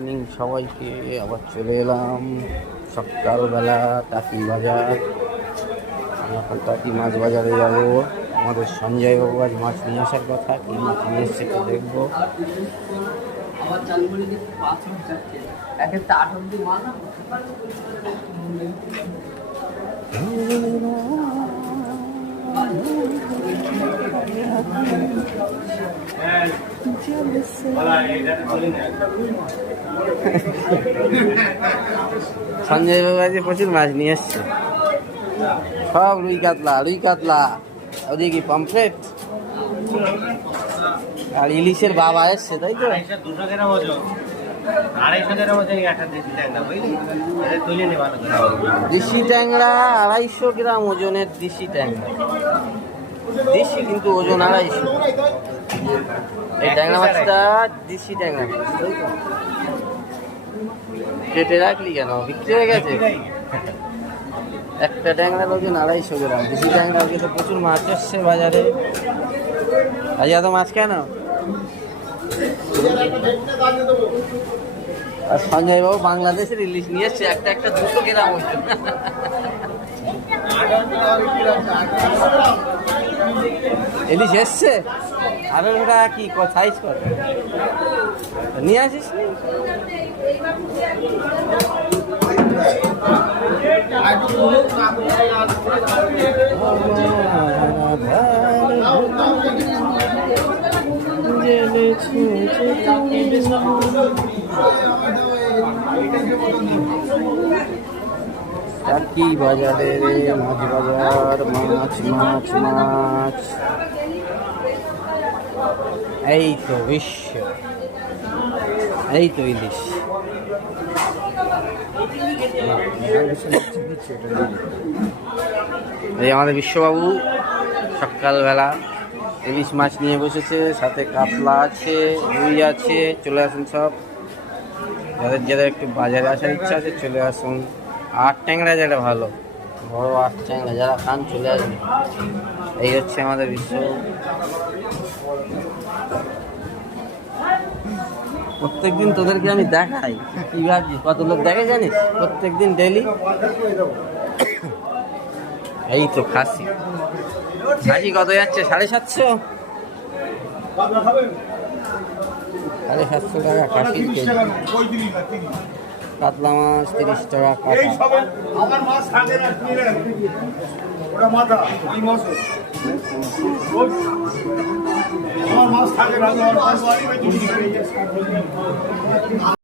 Morning সবাইকে। আবার চলে এলাম সকালবেলা টাকি বাজার। আমি এখন টাকি মাছ বাজারে যাব। আমাদের সঞ্জয় বাবু আজ মাছ নিয়ে আসার কথা, কি মাছ নিয়ে এসছে তো দেখবো। সঞ্জয় বাবু আজ প্রচুর মাছ নিয়ে এসছে, সব রুই কাতলা ওদিকে পমফ্রেট আর ইলিশের বাবা এসছে, তাই তো? 200 গ্রাম ওজন, 250 গ্রাম ওজন একটা দেশি ট্যাংরা, বুঝলি? এটা তুলে নে ভালো করে। দেশি ট্যাংরা 250 গ্রাম ওজনের দেশি ট্যাংরা, দেশি কিন্তু ওজন 250। এই ট্যাংরা মাছটা দেশি ট্যাংরা মাছ, তাই তো? কেটে রাখলি কেন? বিক্রি হয়ে গেছে। একটা ট্যাংরার ওজন 250 গ্রাম। দেশি ট্যাংরা আজকে তো প্রচুর মাছ এসছে বাজারে। আজ এত মাছ কেন? আর সঞ্জয় বাবু বাংলাদেশের ইলিশ নিয়ে এসছে, একটা 200 গ্রাম ওজন। ইলিশ এসছে আর ওটা কি সাইজ কর নিয়ে আসিস নি? টাকি বাজারে মাছ বাজার, মাছ। এই তো বিশ্ব, এই তো ইলিশ। এই আমাদের বিশ্ববাবু সকালবেলা ইলিশ মাছ নিয়ে বসেছে, সাথে কাতলা আছে, রুই আছে। চলে আসুন সব, যাদের একটু বাজারে আসার ইচ্ছা আছে চলে আসুন। আট ট্যাংরা যেটা ভালো, বড় আট ট্যাংরা যারা খান চলে আসবে। এই হচ্ছে আমাদের বিশ্ব। প্রত্যেকদিন তোদেরকে আমি দেখাই, কি ভাবছিস? কত লোক দেখে জানিস? প্রত্যেকদিন ডেলি। এই তো খাসি কত যাচ্ছে? 750। 750 টাকা খাসির কেজি। কাতলা মাছ 30 টাকা কাটা।